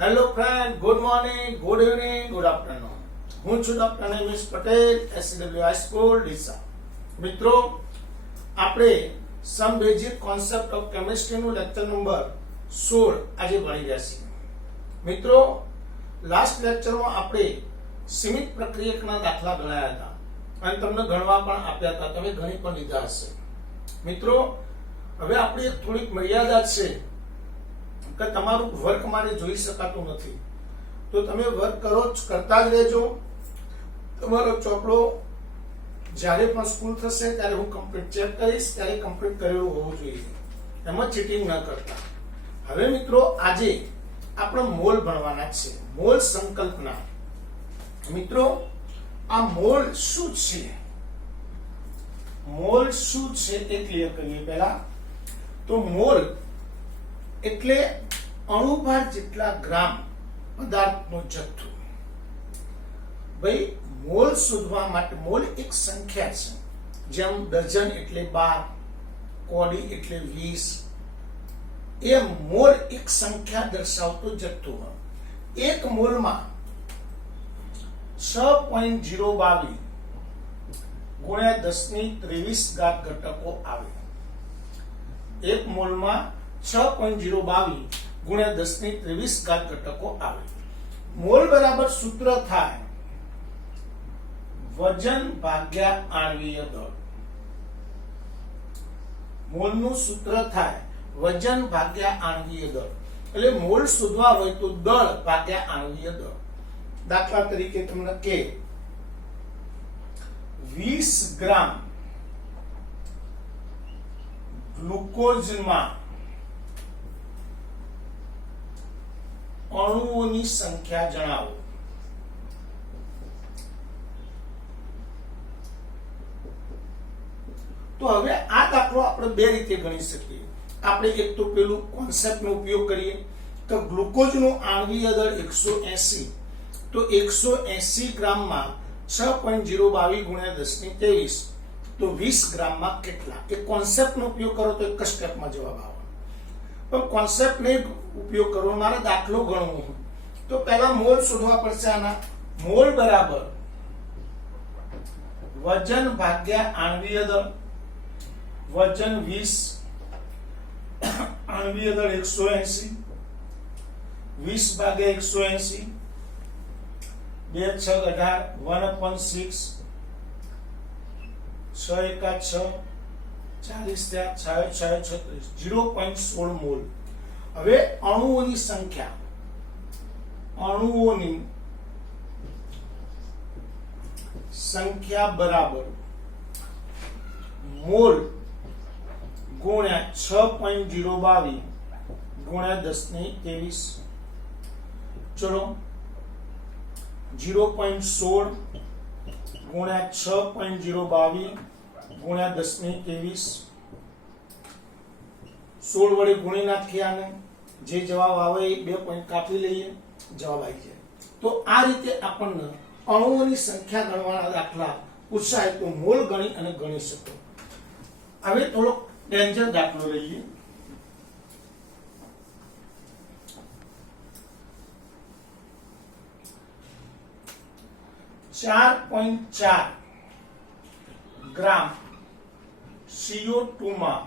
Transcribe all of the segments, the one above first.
Hello friend, good morning, good evening, good afternoon. હું છું doctor Nimish Patel, SW high school Deesa. મિત્રો, આપણે સમ બેઝિક કોન્સેપ્ટ ઓફ કેમિસ્ટ્રીનું લેક્ચર નંબર 16 આજે ભણી રહ્યા છીએ. મિત્રો, લાસ્ટ લેક્ચરમાં આપણે સીમિત પ્રક્રિયકના દાખલા ગણાયા હતા અને તમને ગણવા પણ આપ્યા હતા. તમે ગણી પણ લીધા હશે. મિત્રો, હવે આપણી એક થોડીક મર્યાદા છે કે તમારું વર્ક મારે જોઈ શકાતું નથી, તો તમે વર્ક કરતા જ રહેજો. તમારો ચોપડો જ્યારે પણ સ્કૂલ થશે ત્યારે હું કમ્પ્લીટ ચેક કરીશ, ત્યારે કમ્પ્લીટ કરેલું હોવું જોઈએ. એમાં ચીટિંગ ન કરતા. હવે મિત્રો, આજે આપણે મોલ ભણવાના છે, મોલ સંકલ્પના. મિત્રો, આ મોલ શું છે, મોલ શું છે એ ક્લિયર કરીએ. પહેલા તો મોલ એટલે અણુભાર જેટલા ગ્રામ પદાર્થનો જથ્થો. ભાઈ, મોલ શોધવા માટે મોલ એક સંખ્યા છે. જેમ ડઝન એટલે 12, કોડી એટલે 20. એમ મોલ એક સંખ્યા દર્શાવતો જથ્થો. એક મોલમાં 6.022 ગુણ્યા 10⁻23 ઘટકો આવે. એક મોલમાં 6.022 ગુણ્યા 10⁻23 ઘટકો આવે. મોલ બરાબર સૂત્ર થાય વજન ભાગ્યા આણ્વીય દળ. મોલનું સૂત્ર થાય વજન ભાગ્યા આણ્વીય દળ. એટલે મોલ શોધવા હોય તો દળ ભાગ્યા આણ્વીય દળ. દાખલા તરીકે તમને કે 20 ગ્રામ ગ્લુકોઝમાં અણુઓની સંખ્યા જણાવો. તો હવે આ દાખલો આપણે બે રીતે ગણી શકીએ. આપણે એક તો પેલું કોન્સેપ્ટનો ઉપયોગ કરીએ તો ગ્લુકોઝનું આણ્વીય દળ 180. તો 180 ગ્રામમાં 6.022 ગુણ્યા 10⁻23 તો 20 ગ્રામમાં કેટલા? એ કોન્સેપ્ટનો ઉપયોગ કરો તો એક જ સ્ટેપમાં જવાબ આવે. પણ કોન્સેપ્ટને ઉપયોગ કરો, મારે દાખલો ગણવો હોય તો પહેલા મોલ શોધવા પડશે. આના મોલ બરાબર વજન ભાગ્યા આણ્વીય દળ. વજન 20, આણ્વીય દળ 180, 20 ભાગ્યા 180, 2 6 18, 1/6, 6 એકા 6, 40 થયા, 6 6 36, 0.16 મોલ. હવે અણુઓની સંખ્યા, અણુઓની સંખ્યા બરાબર મોલ ગુણ્યા 6.022 ગુણ્યા 10⁻23. ચલો, 0.16 ગુણ્યા 6.022 ગુણ્યા 10⁻23. 16 વડે ગુણી નાખીએ આને. જે જવાબ આવે એ 2 પોઈન્ટ કાપી લઈએ, જવાબ આવી જાય. તો આ રીતે આપણને અણુઓની સંખ્યા ગણવાના દાખલા પૂછાય તો મોલ ગણી અને ગણી શકો. હવે થોડો ડેન્જર દાખલો લઈએ. .4 ગ્રામ CO2 માં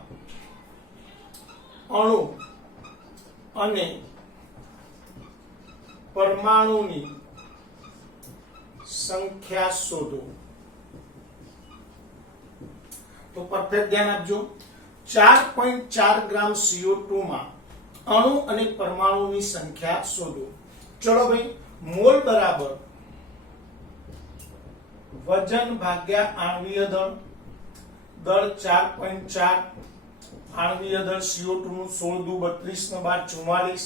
અણુ અને પરમાણુની સંખ્યા શોધો. તો પરફેક્ટ ધ્યાન આપજો. 4.4 ગ્રામ CO2 માં અણુ અને પરમાણુની સંખ્યા શોધો. ચલો ભાઈ, મોલ બરાબર વજન ભાગ્યા આણ્વીય દળ. દળ 4.4, આણ્વીય દળ CO2 નું 16 દુ 32 ને 12 44.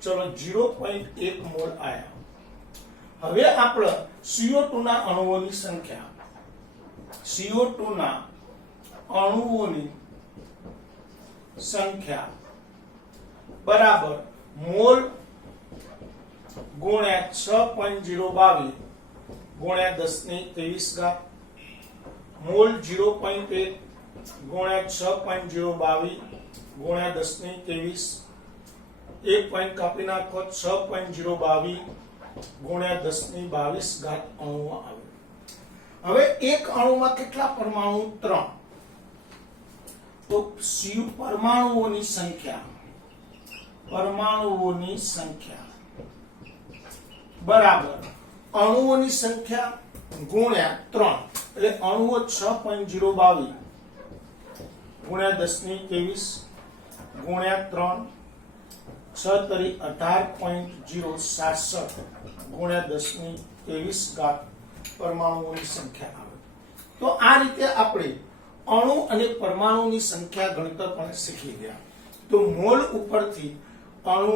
ચલો, 0.1 મોલ આયા. હવે આપણે CO2 ના અણુઓની સંખ્યા, CO2 ના અણુઓની સંખ્યા બરાબર મોલ ગુણ્યા 6.022 ગુણ્યા 10⁻23. મોલ 0.1 ગુણ્યા 6.022 ગુણ્યા 10⁻23 1 પોઈન્ટ કાપી નાખો 6.022 ગુણ્યા 1022 અણુઓ આવે. હવે એક અણુમાં કેટલા પરમાણુ? 3. તો પરમાણુઓની સંખ્યા બરાબર અણુઓની સંખ્યા ગુણ્યા 3. એટલે અણુઓ 6.022 ગુણ્યા 1023 ગુણ્યા 3 6 તરી 18.067 ગુણ્યા 1023 પરમાણુઓની સંખ્યા આવે. તો આ રીતે આપણે અણુ અને પરમાણુની સંખ્યા ગણતર પણ શીખી ગયા. તો મોલ ઉપરથી અણુ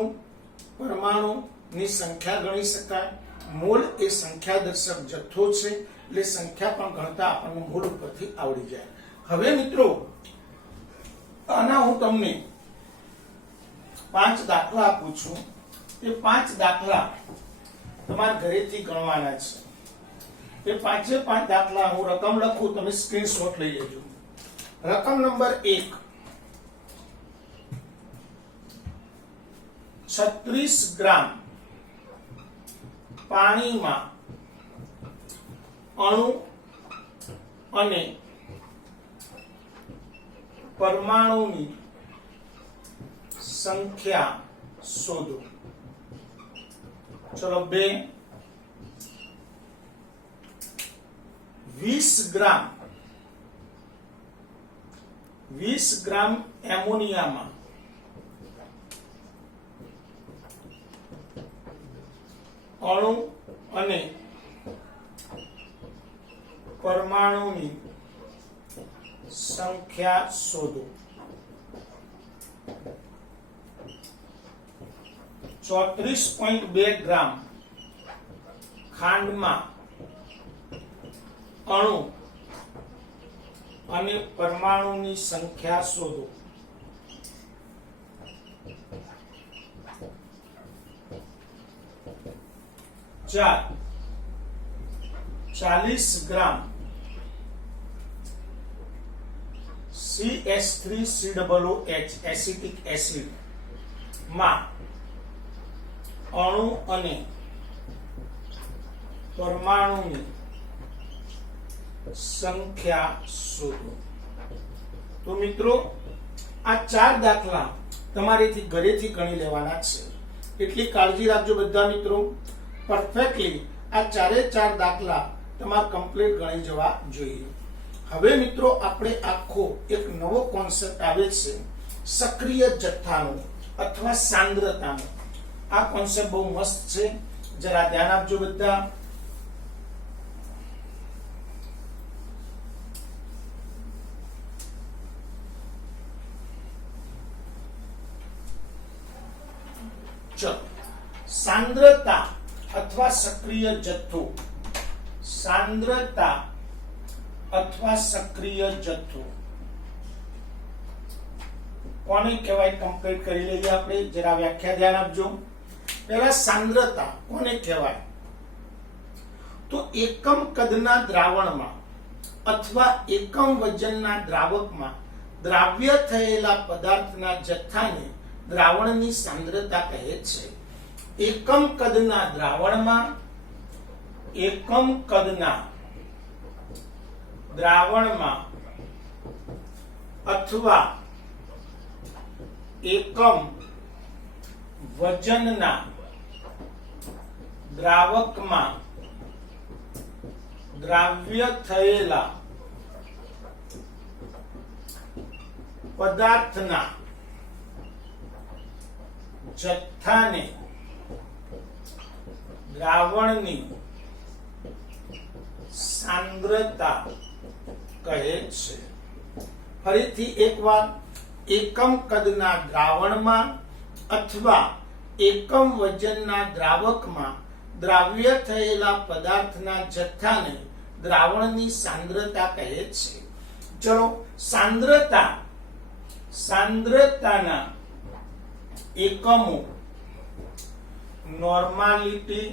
પરમાણુની સંખ્યા ગણી શકાય. મોલ એ સંખ્યા દર્શક જથ્થો છે, એટલે સંખ્યા પણ ગણતા આપણને મોલ ઉપરથી આવડી જાય. હવે મિત્રો આના હું તમને 5 દાખલા આપું છું. એ 5 દાખલા તમારે ઘરેથી ગણવાના છે. એ 5 દાખલા હું રકમ લખું, તમે સ્ક્રીનશોટ લઈ લેજો. રકમ નંબર 1, 36 ગ્રામ પાણીમાં અણુ અને પરમાણુની સંખ્યા શોધો. ચલો 2, 20 ગ્રામ એમોનિયામાં અણુ અને પરમાણુની સંખ્યા શોધો. 34.2 ગ્રામ ખાંડમાં અણુ અને પરમાણુની સંખ્યા શોધો. 40 ગ્રામ CH3COOH એસિટિક એસિડ માં અણુ અને પરમાણુની સંખ્યા શોધો. તો મિત્રો આ 4 દાખલા તમારેથી ઘરેથી ગણી લેવાના છે, એટલી કાળજી રાખજો બધા મિત્રો. પરફેક્ટલી આ 4 દાખલા તમારે કમ્પ્લીટ ગણી જવા જોઈએ. હવે મિત્રો આપણે આખો એક નવો કોન્સેપ્ટ આવે છે સક્રિય જથ્થાનો અથવા સાંદ્રતાનો. આ કોન્સેપ્ટ બહુ મસ્ત છે, જરા ધ્યાન આપજો બધા. ચલો, સાંદ્રતા અથવા સક્રિય જથ્થો. સાંદ્રતા અથવા સક્રિય જથ્થો કોને કહેવાય? કમ્પ્લીટ કરી લઈએ આપણે. જરા વ્યાખ્યા ધ્યાન આપજો. પહેલા સાંદ્રતા કોને કહેવાય? તો એકમ કદના દ્રાવણમાં અથવા એકમ વજનના દ્રાવકમાં દ્રાવ્ય થયેલા પદાર્થના જથ્થાને દ્રાવણની સાંદ્રતા કહે છે. એકમ કદના દ્રાવણમાં અથવા એકમ વજનના દ્રાવકમાં દ્રાવ્ય થયેલા પદાર્થના જથ્થાને દ્રાવણની સાંદ્રતા કહે છે. ફરીથી એકવાર, એકમ કદના દ્રાવણમાં અથવા એકમ વજનના દ્રાવકમાં દ્રાવ્ય થયેલા પદાર્થના જથ્થાને દ્રાવણની સાંદ્રતા કહે છે. ચલો, સાંદ્રતાના એકમો નોર્માલિટી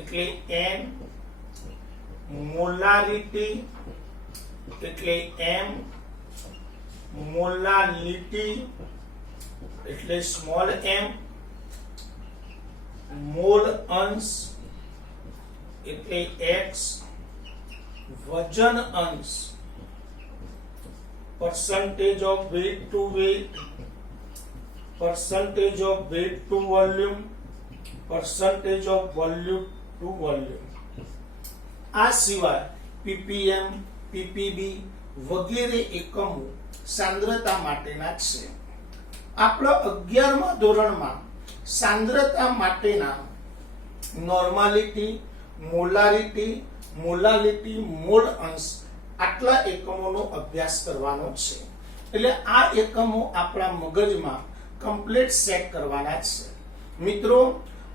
એટલે N, મોલારિટી એટલે M, મોલાલિટી એટલે સ્મોલ m, મોલ અંશ એટલે x, વજન અંશ percentage of weight to weight, percentage of weight to volume, percentage of volume to volume. આ સિવાય ppm, ppb વગેરે એકમો સાંદ્રતા માટેના છે. આપણા 11મા ધોરણમાં સાંદ્રતા માટેના નોર્માલિટી, મોલારિટી, મોલાલિટી, મોલ અંશ આટલા એકમોનો અભ્યાસ કરવાનો છે. એટલે આ એકમો આપણા મગજમાં કમ્પ્લીટ સેટ કરવાના છે. મિત્રો,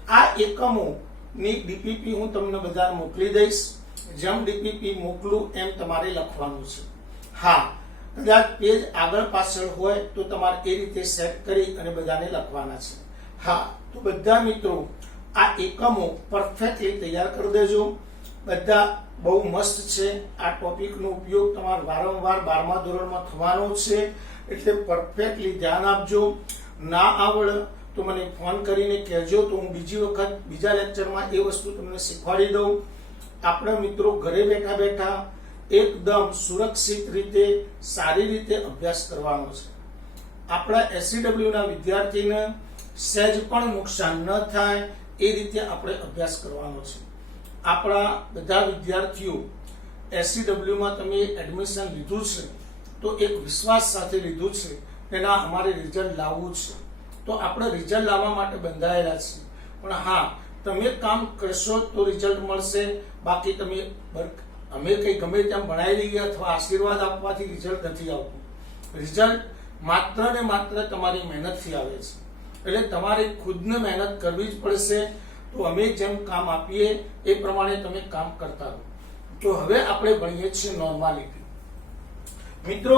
આ એકમોની ડીપીપી હું તમને બધા મોકલી દઈશ. જેમ ડીપીપી મોકલું એમ તમારે લખવાનું છે. હા, કદાચ પેજ આગળ પાછળ હોય તો તમારે એ રીતે સેટ કરી અને બધાને લખવાના છે. હા, તો બધા મિત્રો આ એકમો પરફેક્ટલી તૈયાર કરી દેજો. બધા બહુ મસ્ત છે. આ ટોપિકનો ઉપયોગ તમારે વારંવાર 12મા ધોરણમાં થવાનો છે. એટલે પરફેક્ટલી ધ્યાન આપજો. ના આવડે તો મને ફોન કરીને કહેજો, તો હું બીજી વખત બીજા લેક્ચરમાં એ વસ્તુ તમને શીખવાડી દઉં. આપણે મિત્રો ઘરે બેઠા બેઠા એકદમ સુરક્ષિત રીતે, સારી રીતે અભ્યાસ કરવાનો છે. આપણા SCW ના વિદ્યાર્થીને સહેજ પણ નુકસાન ન થાય એ રીતે આપણે અભ્યાસ કરવાનો છે. આપણા બધા વિદ્યાર્થીઓ SCW માં તમે એડમિશન લીધું છે તો એક વિશ્વાસ સાથે લીધું છે કે ના, અમારે રિઝલ્ટ લાવવું છે. તો આપણે રિઝલ્ટ લાવવા માટે બંધાયેલા છીએ. પણ હા, તમે કામ કરશો તો રિઝલ્ટ મળશે. બાકી તમે અમે કંઈ ગમે તેમ ભણાવી લઈએ અથવા આશીર્વાદ આપવાથી રિઝલ્ટ નથી આવતું. રિઝલ્ટ માત્ર ને માત્ર તમારી મહેનતથી આવે છે. એટલે તમારે ખુદને મહેનત કરવી જ પડશે. તો અમે જેમ કામ આપીએ એ પ્રમાણે તમે કામ કરતા રહો. તો હવે આપણે ભણીએ છીએ નોર્માલિટી. મિત્રો,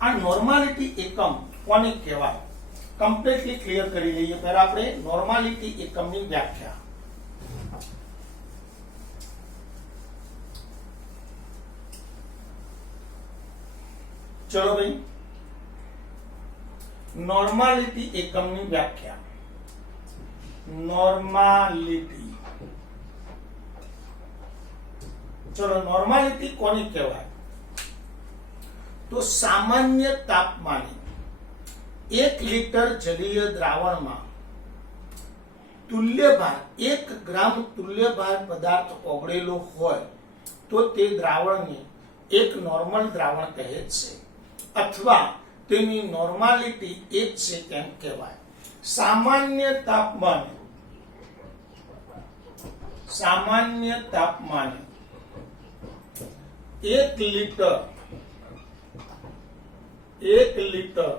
આ નોર્માલિટી એકમ કોને કહેવાય કમ્પ્લીટલી ક્લિયર કરી લઈએ. પહેલા આપણે નોર્માલિટી એકમની વ્યાખ્યા. ચલો ભાઈ, નોર્માલિટી એકમની વ્યાખ્યા. નોર્માલિટી, ચલો નોર્માલિટી કોને કહેવાય? તો સામાન્ય તાપમાને 1 લિટર જલીય દ્રાવણમાં તુલ્યભાર 1 ગ્રામ તુલ્યભાર પદાર્થ ઓગળેલો હોય તો તે દ્રાવણને એક નોર્મલ દ્રાવણ કહે છે, અથવા તેની નોર્માલિટી 1 છે તેમ કહેવાય. સામાન્ય તાપમાને 1 લિટર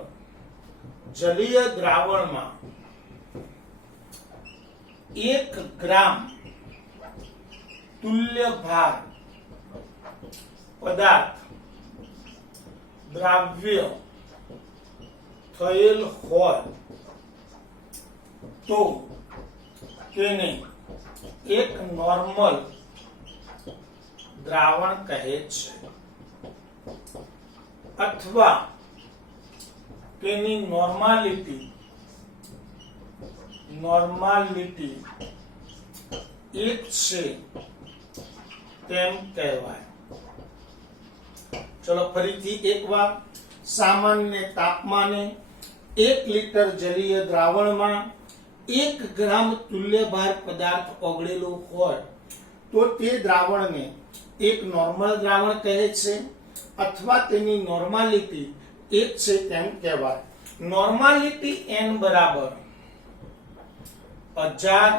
જલીય દ્રાવણમાં 1 ગ્રામ તુલ્યભાર પદાર્થ દ્રાવ્ય થયેલ હોય તો તેને એક નોર્મલ દ્રાવણ કહે છે, અથવા તેની નોર્માલિટી 1 છે તેમ કહેવાય. ચલો ફરીથી એકવાર. સામાન્ય તાપમાને 1 લિટર જલીય દ્રાવણમાં 1 ગ્રામ તુલ્યભાર પદાર્થ ઓગળેલો હોય તો તે દ્રાવણને એક નોર્મલ દ્રાવણ કહે છે, અથવા તેની નોર્માલિટી 1 છે તેમ કહેવાય. નોર્માલિટી n બરાબર 1000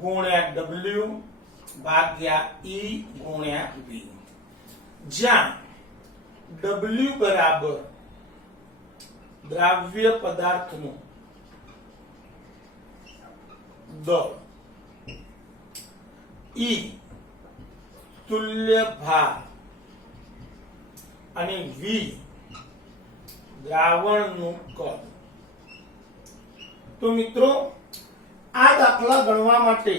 ગુણ્યા W ભાગ્યા E ગુણ્યા V, જ્યાં W બરાબર દ્રાવ્ય પદાર્થનું દળ, E તુલ્ય ભાર અને V દ્રાવણનું કદ. તો મિત્રો, આ દાખલા ગણવા માટે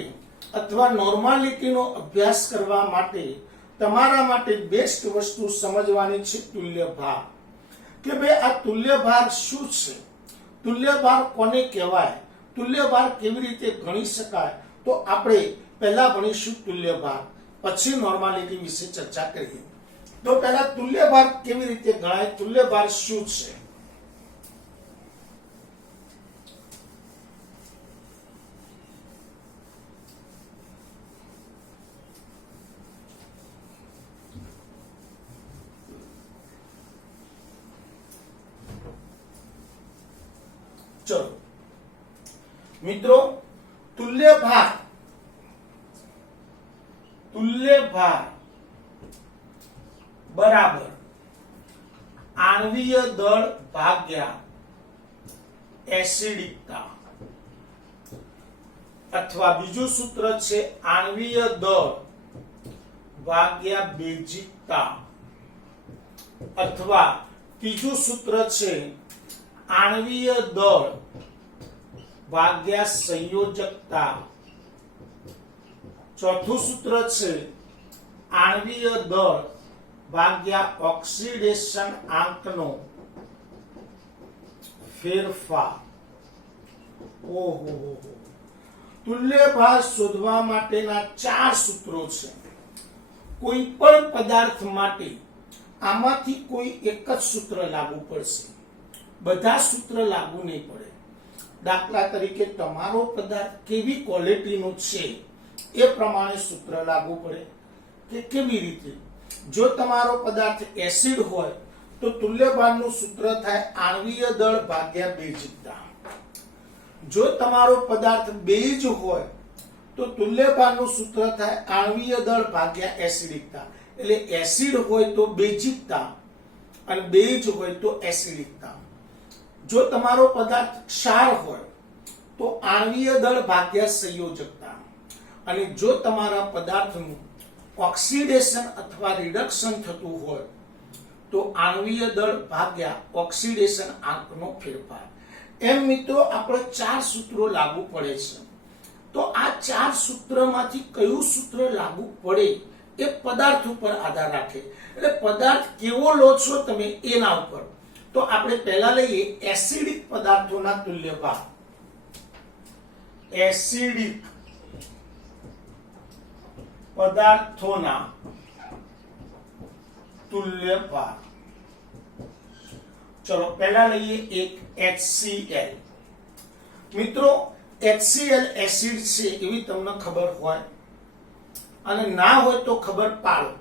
અથવા નોર્માલિટીનો અભ્યાસ કરવા માટે તમારા માટે બેસ્ટ વસ્તુ સમજવાની છે તુલ્ય ભાર. કે ભાઈ આ તુલ્ય ભાર શું છે? तुल्यभार कोने कहेवाय, तुल्यभार केवी रीते गणी शकाय, तो આપણે પહેલા ભણીશું तुल्यभार, પછી નોર્માલિટી વિશે ચર્ચા કરીએ। તો પહેલા तुल्यभार કેવી રીતે ગણાય, तुल्यभार શું છે? चलो मित्रों, तुल्यभार बराबर आणवीय दळ भाग्या एसिडिकता, अथवा बीजू सूत्र छे आणवीय दळ भाग्या बेजिकता, अथवा तीजू सूत्र छे आणवीय दळ भाग्या संयोजकता, चौथું सूत्र छे आणवीय दळ भाग्या ऑक्सिडेशन आंकनो फेरफार। ओहो, तुल्यभार शोधवा माटेना 4 सूत्रो छे। कोई पण पदार्थ माटे आमांथी कोई एक ज सूत्र लागू पड़शे, બધા सूत्र लागू नहीं पड़े। दाखला तरीके तमारो पदार्थ केवी क्वॉलिटीनो छे ए प्रमाणे सूत्र लागू पड़े के केवी रीते। जो तमारो पदार्थ एसिड होय तो तुल्यभारनुं सूत्र थाय आणवीय दळ भाग्या बेजिकता। जो तमारो पदार्थ बेज होय तो तुल्यभारनुं सूत्र थाय आणवीय दळ भाग्या एसिडिकता। એટલે એસિડ હોય તો બેઝિકતા અને બેઝ હોય તો એસિડિકતા। जो तमारो पदार्थ क्षार होय तो आणवीय दळ भाग्या संयोजकता, અને જો તમારા પદાર્થનું ઓક્સિડેશન અથવા રિડક્શન થતું હોય તો आणवीय दळ ભાગ્યા ઓક્સિડેશન આંકનો ફેરફાર। એમ મિત્રો આપણે 4 સૂત્રો લાગુ પડે છે। તો આ 4 સૂત્રમાંથી કયું સૂત્ર લાગુ પડે એ પદાર્થ ઉપર આધાર રાખે। એટલે પદાર્થ કેવો લો છો તમે એના ઉપર। तो આપણે પહેલા લઈએ એસિડિક પદાર્થોના तुल्यभार। एसिडिक पदार्थोना तुल्यभार। चलो पहला लईए एक HCl। मित्रों HCl एसिड से एवी तमने खबर होय अने ना होय तो खबर पाडो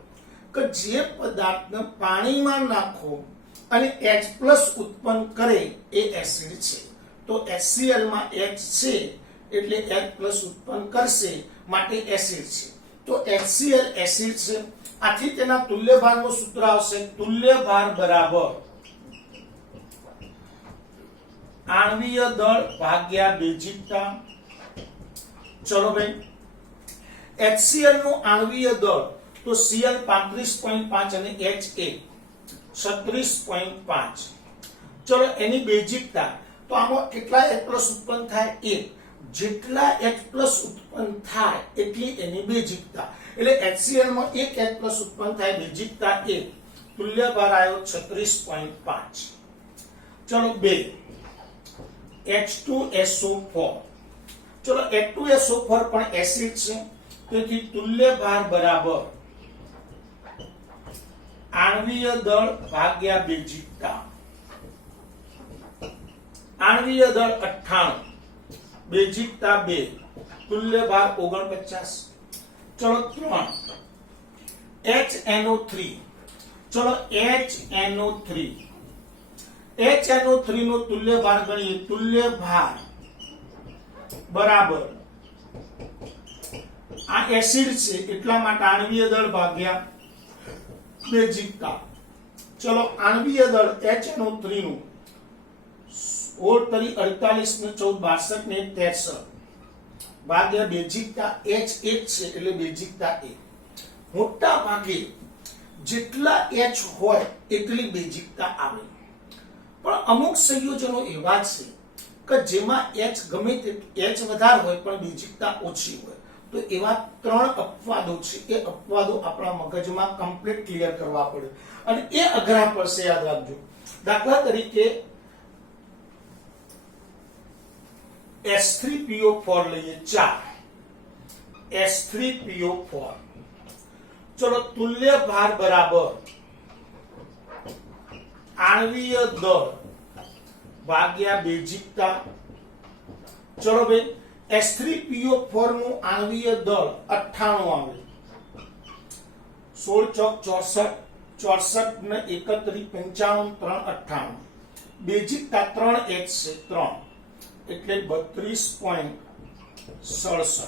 के जे पदार्थने पाणीमां नाखो અને H+ उत्पन्न करे ए एसिड छे। तो HCl માં H છે એટલે H+ उत्पन्न करशे માટે एसिड छे। तो HCl एसिड छे, आથી તેના तुल्यभारનું सूत्र આવશે तुल्यभार बराबर आणवीय दળ ભાગ્યા બેઝિકતા। ચલો ભાઈ, HCl નું आणवीय दળ તો Cl 35.5 અને H1 36.5। चलो एनी बेजिकता तो आमो કેટલા H+ उत्पन्न थाय 1, જેટલા H+ उत्पन्न थाय એટલી એની બેजिकता। એટલે HCl માં 1 H+ उत्पन्न थाय, बेजिकता 1, तुल्यभार आयो 36.5। चलो 2 H2SO4। चलो H2SO4 પણ એસિડ છે, તેથી तुल्यभार बराबर आणवीय दळ भाग्या बेजिकता। आणवीय दळ 98, बेजिकता 2, तुल्यभार 49। चलो 3 HNO3। चलो HNO3 નો तुल्यभार गणिए। तुल्यभार बराबर आ एसिड छे એટલા માટે आणवीय दळ भाग्या बेजिकता। चलो आणवीय दळ HNO3 નું 16 48 ને 14 62 ને 63 ભાગ્યા બેઝિકતા H1 છે એટલે બેઝિકતા 1। મોટા ભાગે જેટલા H હોય એટલી બેઝિકતા આવે, પણ અમુક સંયોજનો એવા છે કે જેમાં H ગમે તે H વધારે હોય પણ બેઝિકતા ઓછી હોય। तो एवा 3 अपवादो छे, ए अपवादो आपणा मगजमां कम्प्लीट क्लियर करवा पड़े अने ए अघरा पड़शे, याद राखजो। दाखला तरीके H3PO4 લઈએ 4 H3PO4 ચલો તુલ્ય ભાર બરાબર आणवीय दળ ભાગ્યા બેઝિકતા ચલો ભાઈ H3PO4 નું आणवीय દળ 98 આવે 16 ચોક 64 64 ને 31 95 3 98 બેઝિકતા 3H છે 3 એટલે 32.67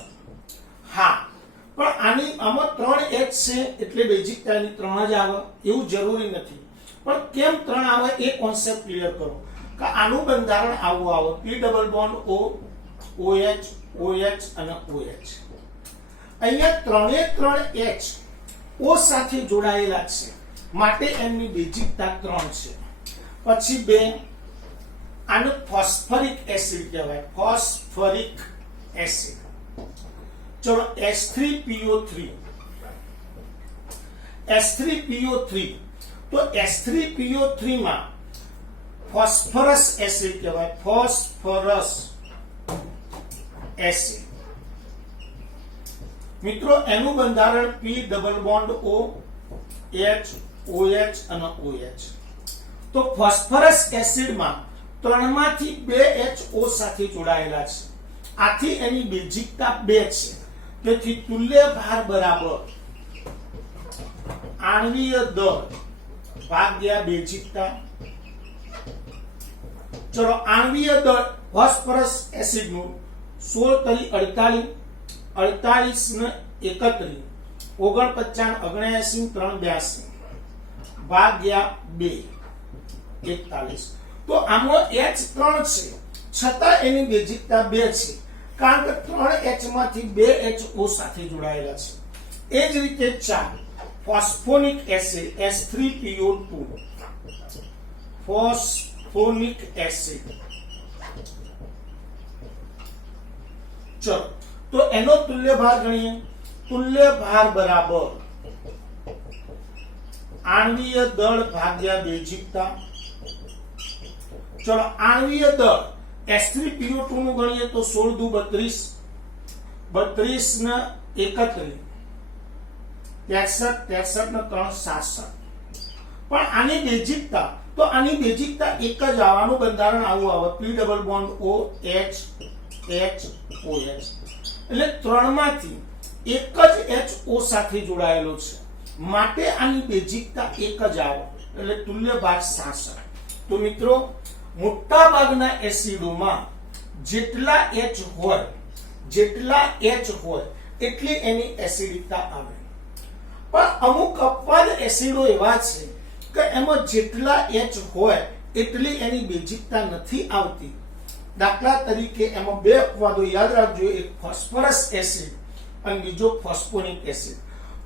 હા પણ આની આમાં 3H છે એટલે બેઝિકતાની 3 જ આવે એવું જરૂરી નથી પણ કેમ 3 આવે એ કોન્સેપ્ટ ક્લિયર કરો કે આનું બંધારણ આવું આવે P double bond O OH OH અને OH અહીંયા 3 H O સાથે જોડાયેલા છે માટે એમની બેઝિકતા 3 છે પછી 2 આને ફોસ્ફરિક એસિડ કહેવાય ફોસ્ફરિક એસિડ ચલો H3PO3 તો H3PO3 માં ફોસ્ફરસ એસિડ કહેવાય ફોસ્ફરસ એસિડ મિત્રો એનું બંધારણ P double bond O H OH અને OH તો ફોસ્ફરસ એસિડમાં 3 માંથી 2 HO સાથે જોડાયેલા છે આથી એની બેઝિકતા 2 છે તેથી તુલ્ય ભાર બરાબર आणवीय दળ ભાગ્યા બેઝિકતા ચલો आणवीय દળ ફોસ્ફરસ એસિડ નું 16 તરી 48 48 ને 31 49 79 382 ભાગ્યા 2 41 તો આમાં H 3 છે છતાં એની બેઝિકતા 2 છે કારણ કે 3H માંથી 2HO સાથે જોડાયેલા છે એ જ રીતે 4 ફોસ્ફોનિક એસિડ H3PO2 ફોસ્ફોનિક એસિડ ચલો તો એનો તુલ્ય ભાર ગણીએ તુલ્ય ભાર બરાબર आणवीय दળ ભાગ્યા બેઝિકતા ચલો आणवीय દળ H3PO2 નું ગણીએ તો 16 દુ 32 32 ને 31 63 63 ને 3 67 પણ આની બેઝિકતા તો આની બેઝિકતા એક જ આવવાનું બંધારણ આવું આવે P double bond O H H OH એટલે 3 માંથી એક જ HO સાથે જોડાયેલો છે માટે આની બેઝિકતા એક જ આવે એટલે તુલ્ય ભાર 67 તો મિત્રો મોટા ભાગના એસિડોમાં જેટલા H હોય એટલી એની એસિડિકતા આવે પણ અમુક અપવાદ એસિડો એવા છે કે એમાં જેટલા H હોય એટલી એની બેઝિકતા નથી આવતી દાખલા તરીકે એમાં બે અપવાદો યાદ રાખજો એક ફોસ્ફરસ એસિડ અને બીજો ફોસ્ફોનિક એસિડ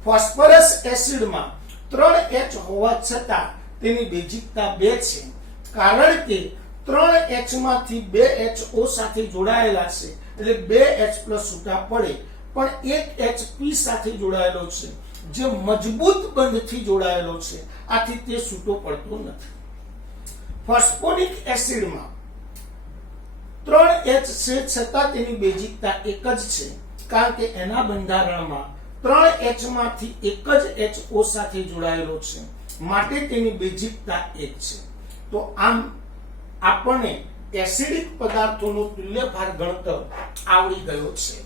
ફોસ્ફરસ એસિડમાં 3H હોવા છતાં તેની બેઝિકતા 2 છે કારણ કે 3H માંથી 2HO સાથે જોડાયેલા છે એટલે 2H+ છૂટા પડે પણ એક HP સાથે જોડાયેલો છે જે મજબૂત બંધથી જોડાયેલો છે આથી તે છૂટો પડતો નથી ફોસ્ફોનિક એસિડમાં 3H છે છતાં તેની બેઝિકતા એક જ છે કારણ કે એના બંધારણમાં 3H માંથી એક જ HO સાથે જોડાયેલો છે માટે તેની બેઝિકતા 1 છે તો આમ આપણને એસિડિક પદાર્થોનો તુલ્ય ભાર ગણતર આવડી ગયો છે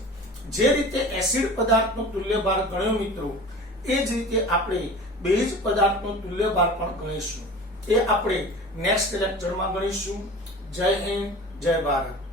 જે રીતે એસિડ પદાર્થનો તુલ્ય ભાર ગણ્યો મિત્રો એ જ રીતે આપણે બેઝ પદાર્થનો તુલ્ય ભાર પણ ગણીશું એ આપણે નેક્સ્ટ લેક્ચરમાં ગણીશું જય હિન્દ જય ભારત